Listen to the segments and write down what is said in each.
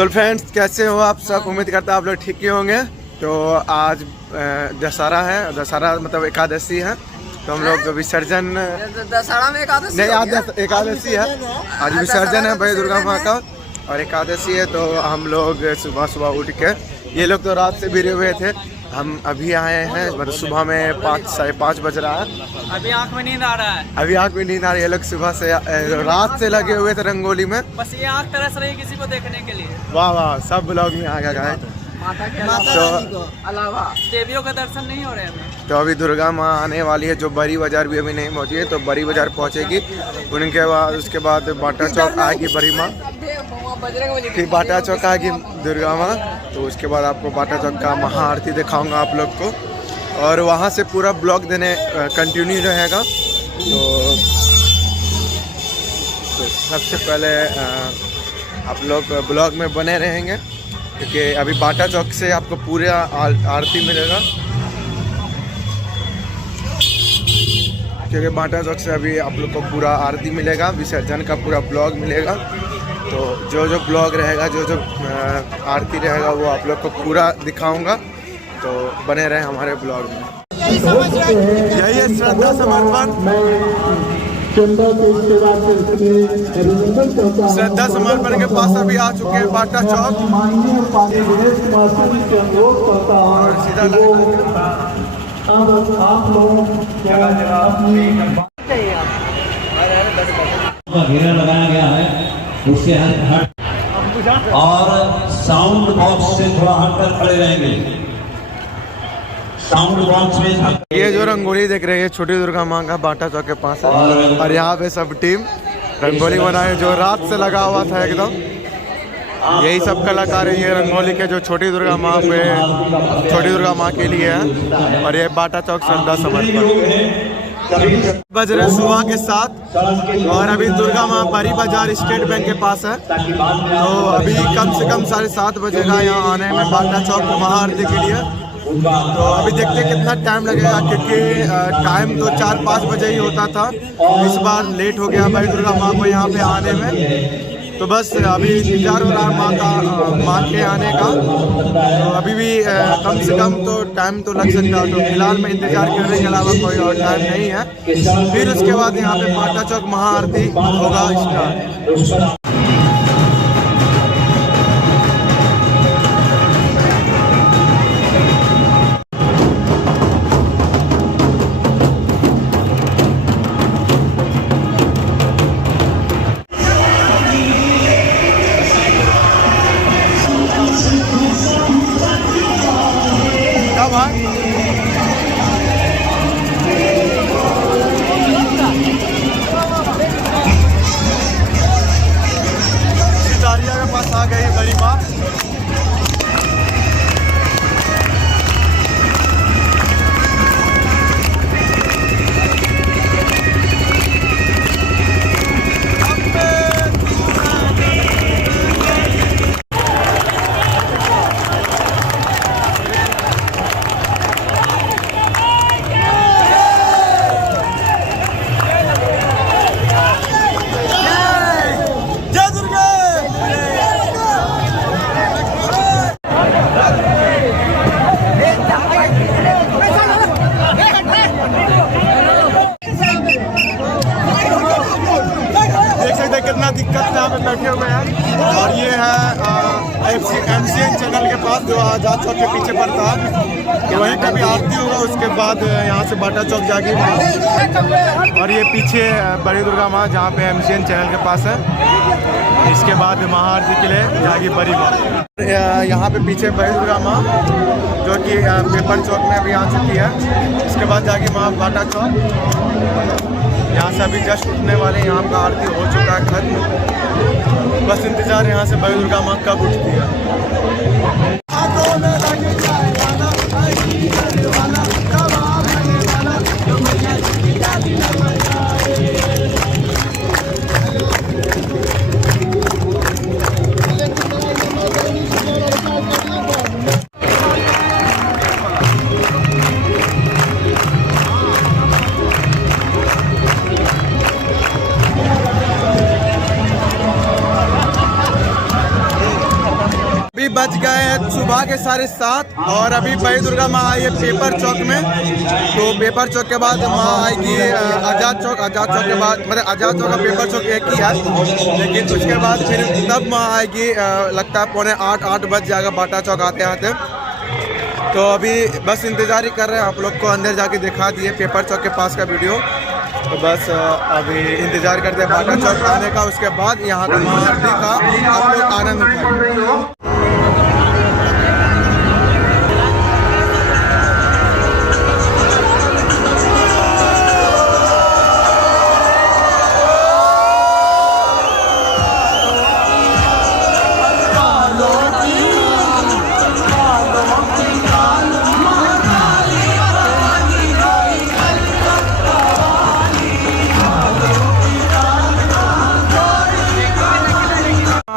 तो फ्रेंड्स कैसे हो आप सब, उम्मीद करता आप लोग ठीक ही होंगे। तो आज दशहरा है, दशहरा मतलब एकादशी है, तो हम लोग विसर्जन दशहरा में एकादशी नहीं, आज एकादशी है, आज विसर्जन है भाई दुर्गा माँ का और एकादशी है। तो हम लोग सुबह सुबह उठ के, ये लोग तो रात से भिड़े हुए थे, हम अभी आए हैं, मतलब सुबह में 5 साढ़े 5 बज रहा है, अभी आंख में नींद आ रहा है, अभी आँख में नींद आ रही है। ये लोग सुबह से रात से लगे हुए थे रंगोली में, बस ये आंख तरस रही किसी को देखने के लिए। वाह वाह, सब ब्लॉग में आ गया है। माता के अलावा देवियों का दर्शन नहीं हो रहे हमें। तो अभी दुर्गा माँ आने वाली है, जो बड़ी बाजार भी अभी नहीं पहुँची है, तो बड़ी बाजार पहुँचेगी, उनके बाद उसके बाद बाटा चौक आएगी बड़ी माँ, फिर बाटा चौक आएगी दुर्गा माँ, तो उसके बाद आपको बाटा चौक का महाआरती दिखाऊंगा आप लोग को, और वहाँ से पूरा ब्लॉग देने कंटिन्यू रहेगा। तो सबसे पहले आप लोग ब्लॉग में बने रहेंगे, क्योंकि अभी बाटा चौक से आपको पूरा आरती मिलेगा, क्योंकि बाटा चौक से अभी आप लोग को पूरा आरती मिलेगा, विसर्जन का पूरा ब्लॉग मिलेगा। तो जो जो ब्लॉग रहेगा, जो जो आरती रहेगा, वो आप लोग को पूरा दिखाऊंगा, तो बने रहे हमारे ब्लॉग में। यही है श्रद्धा समर्पण, श्रद्धा समर्पण के पास अभी आ चुके हैं बाटा चौक, और सीधा घेरा लगाया गया है, उससे हट और साउंड बॉक्स से थोड़ा हटकर खड़े रहेंगे। साउंड बॉक्स में ये जो रंगोली देख रहे हैं, छोटी दुर्गा माँ का बाटा चौक के पास है, और यहाँ पे सब टीम रंगोली बनाए, जो रात से लगा हुआ था एकदम, यही सब कलाकार है ये रंगोली के, जो छोटी दुर्गा माँ पे, छोटी दुर्गा माँ के लिए है। और ये बाटा चौक श्रद्धा समर्पण बज रहे सुबह के 7, और अभी दुर्गा माँ बड़ी बाजार स्टेट बैंक के पास है, तो अभी कम से कम 7:30 बजेगा यहाँ आने में बाटा चौक महाआरती के लिए। तो अभी देखते हैं कितना टाइम लगेगा, क्योंकि टाइम तो 4-5 बजे ही होता था, इस बार लेट हो गया भाई दुर्गा माँ को यहाँ पे आने में। तो बस अभी इंतजार हो रहा है माँ के आने का, तो अभी भी कम से कम तो टाइम तो लग सकता है। तो फिलहाल में इंतजार करने के अलावा कोई और टाइम नहीं है, फिर उसके बाद यहाँ पे बाटा चौक महाआरती होगा स्टार्ट। आ गई बड़ी माँ, कितना दिक्कत से यहाँ पे बैठे हुए हैं। और ये है MCN चैनल के पास, जो आजाद चौक के पीछे पड़ता है, तो वहीं पे भी आरती होगा, उसके बाद यहाँ से बाटा चौक जाएगी माँ, और ये पीछे बड़ी दुर्गा माँ जहाँ पे MCN चैनल के पास है, इसके बाद महाआरती के लिए जाएगी बड़ी माँ। यहाँ पे पीछे बड़ी दुर्गा माँ, जो कि पेपर चौक में अभी आ चुकी है, इसके बाद जाएगी माँ बाटा चौक। यहाँ से अभी जस्ट उठने वाले, यहाँ का आरती हो चुका है खत्म, बस इंतजार यहाँ से बड़ी दुर्गा माँ कब उठती है। बज गए हैं सुबह के 7:30 और अभी बड़ी दुर्गा माँ आई है पेपर चौक में। तो पेपर चौक के बाद माँ आएगी आज़ाद चौक के बाद, मतलब आज़ाद चौक का पेपर चौक एक ही है, लेकिन उसके बाद फिर तब माँ आएगी लगता है 7:45-8 बज जाएगा बाटा चौक आते आते। तो अभी बस इंतज़ार ही कर रहे हैं, आप लोग को अंदर जाके दिखा दिए पेपर चौक के पास का वीडियो। तो बस अभी इंतज़ार करते हैं बाटा चौक आने का, उसके बाद यहाँ का महाआरती का आप लोग आनंद उठाएं।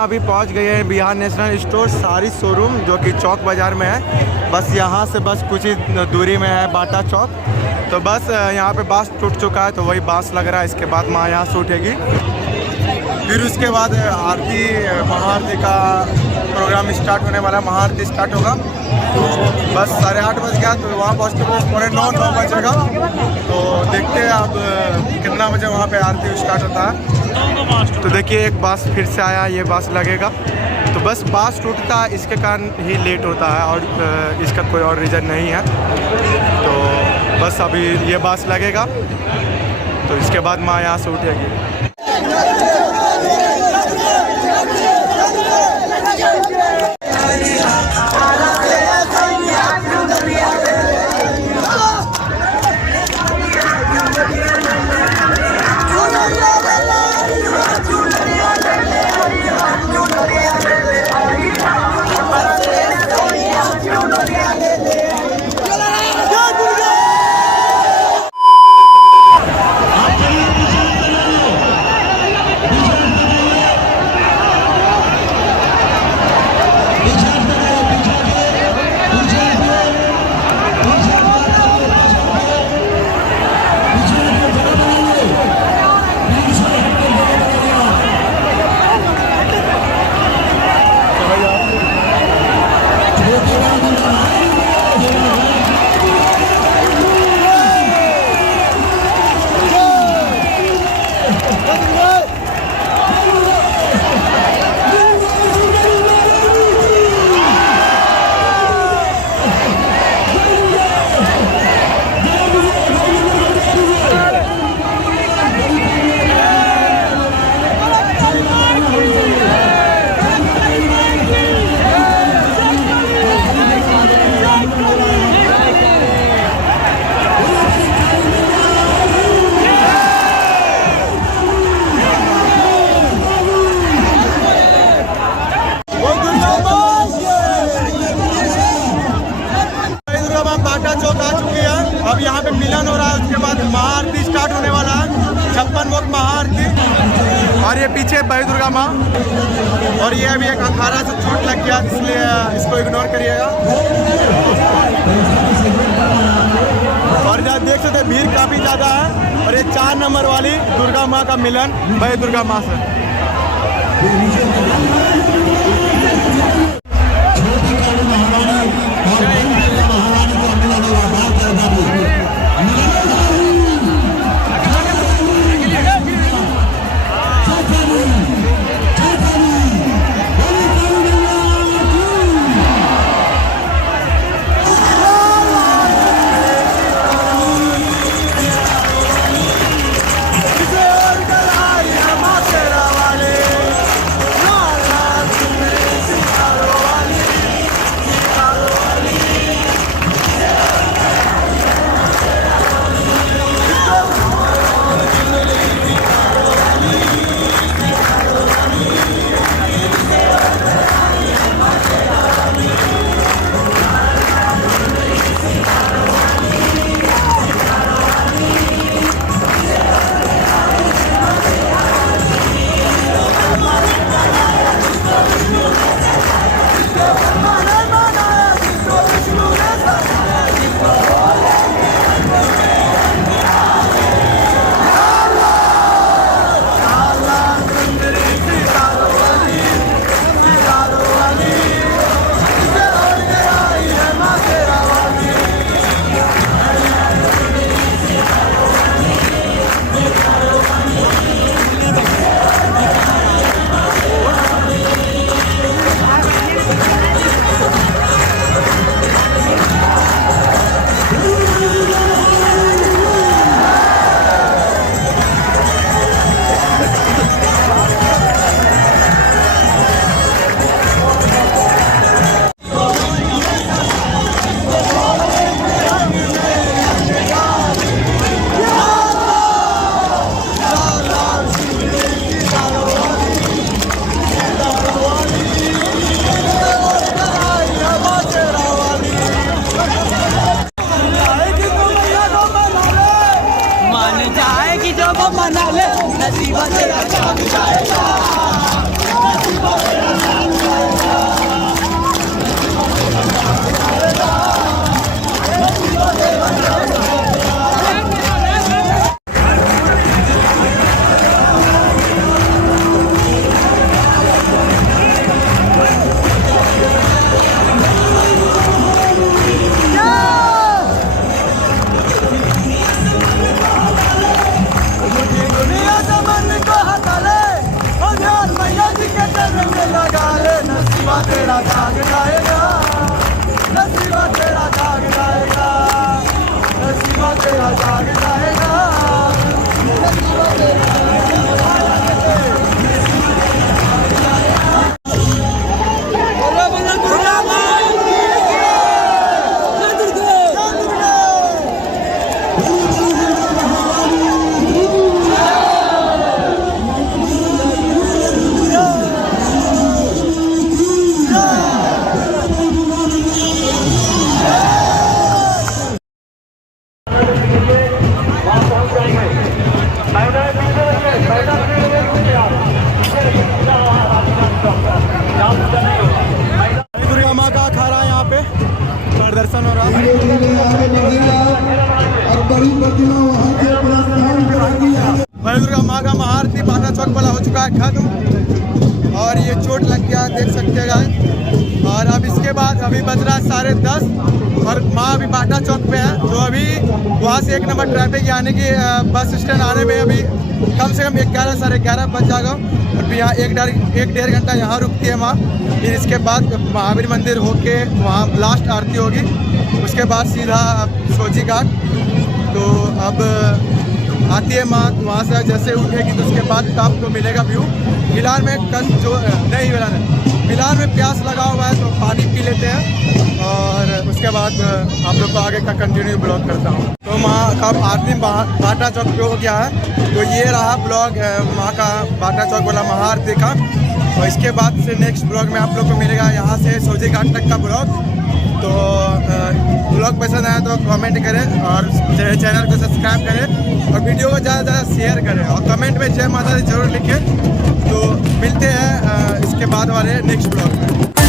अभी पहुंच गए हैं बिहार नेशनल स्टोर सारी शोरूम, जो कि चौक बाज़ार में है। बस यहाँ से बस कुछ ही दूरी में है बाटा चौक। तो बस यहाँ पे बांस टूट चुका है, तो वही बांस लग रहा है। इसके बाद माँ यहाँ से उठेगी, फिर उसके बाद आरती महाआरती का प्रोग्राम स्टार्ट होने वाला है। महाआरती स्टार्ट होगा बस 8:30 बज गया, तो वहाँ पहुँचते पौने 9 बजेगा। तो देखते हैं अब कितना बजे वहाँ पे आरती स्टार्ट होता है। तो देखिए एक बांस फिर से आया, ये बांस लगेगा। तो बस बांस टूटता है, इसके कारण ही लेट होता है और इसका कोई और रीज़न नहीं है। तो बस अभी ये बांस लगेगा, तो इसके बाद माँ यहाँ से उठेगी। अब यहाँ पे मिलन हो रहा है, उसके बाद महाआरती स्टार्ट होने वाला है, 56 भोग महाआरती। और ये पीछे बड़ी दुर्गा माँ, और ये अभी एक अखाड़ा से चोट लग गया, इसलिए इसको इग्नोर करिएगा। और जहाँ देख सकते हैं भीड़ काफ़ी ज़्यादा है, और ये 4 नंबर वाली दुर्गा माँ का मिलन बड़ी दुर्गा माँ से। नसीबा तेरा जाग जाएगा, नसीबा तेरा जाग जाएगा, नसीबा तेरा जाग जाएगा। दुनिया जमन को हटा ले, और ध्यान मैया जी के चरण में लगा ले, नसीबा तेरा जाग जाएगा, नसीबा तेरा जाग जाएगा, नसीबा तेरा जाग जाएगा, नसीबा तेरा दुर्गा माँ का अखाड़ा यहाँ पे प्रदर्शन हो रहा है। भाई दुर्गा माँ का महाआरती बाटा चौक वाला हो चुका है खत्म, और ये चोट लग गया देख सकते हैं गाइस। और अब इसके बाद अभी बज रहा है 10:30 और माँ अभी बाटा चौक पे है, जो अभी वहाँ से 1 नंबर ट्रैफिक यानी कि बस स्टैंड आने में अभी कम से कम 11 साढ़े 11 बज जाएगा। और फिर यहाँ 1-1.5 घंटा यहाँ रुकती है माँ। फिर इसके बाद महावीर मंदिर होके वहाँ लास्ट आरती होगी, उसके बाद सीधा सोजी घाट। तो अब आती है माँ, वहाँ से जैसे उठेगी तो उसके बाद आपको मिलेगा व्यू। फिलहाल में फिलहाल में प्यास लगा हुआ है तो पानी पी लेते हैं, और उसके बाद आप लोग को आगे का कंटिन्यू ब्लॉग करता हूँ। तो माँ का आरती बाटा चौक पे हो गया है, तो ये रहा ब्लॉग माँ का बाटा चौक वाला महाआरती का। और इसके बाद से नेक्स्ट ब्लॉग में आप लोग को मिलेगा यहाँ से सोजी घाट तक का ब्लॉग। तो ब्लॉग पसंद आया तो कमेंट करें और चैनल को सब्सक्राइब करें और वीडियो को ज़्यादा से ज़्यादा शेयर करें और कमेंट में जय माता दी जरूर लिखें। तो मिलते हैं इसके बाद वाले नेक्स्ट ब्लॉग में।